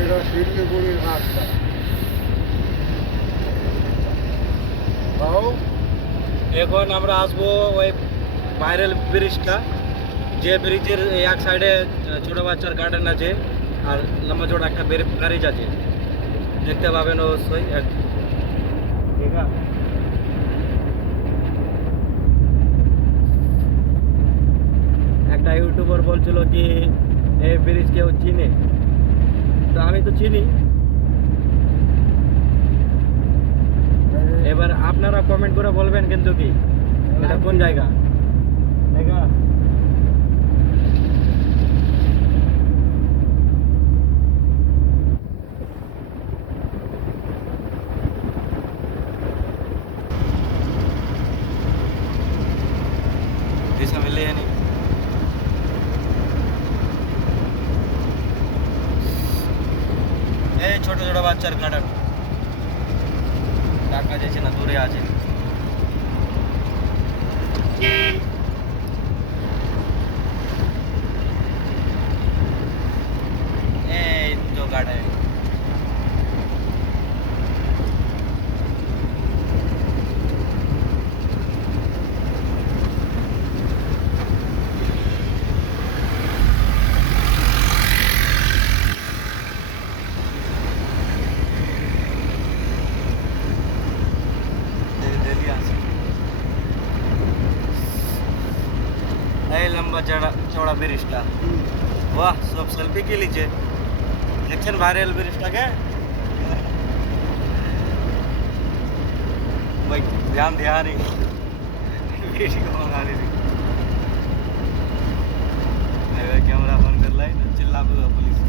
এটা শিলিগুড়ির রাস্তা। তাও এখন আমরা আসবো ওই ভাইরাল ব্রিজটা, যে ব্রিজের এক সাইডে ছোট বাচ্চার গার্ডেন আছে আর লম্বা চড়া একটা ব্রিজ আছে, দেখতে পাবেন অবশ্যই। ঠিক আছে, একটা ইউটিউবার বলছিল কি এই ব্রিজ কেউ চিনে, তো আমি তো চিনি। এবার আপনারা কমেন্ট করে বলবেন কিন্তু কি এটা কোন জায়গা। দেখা দিশা মিলে নি এই ছোট ছোট বাচ্চার গার্ডেন দেখা যাচ্ছে না, দূরে আছে। এই তো গার্ডেন, এই লম্বা চওড়া ব্রিজটা, বাহ সব সেলফি কে লিছে, দেখছেন ভাইরাল ব্রিজটাকে भाई, ध्यान नहीं वीडियो बना रही थी, कैमरा बंद कर लाई, चिल्ला पुलिस।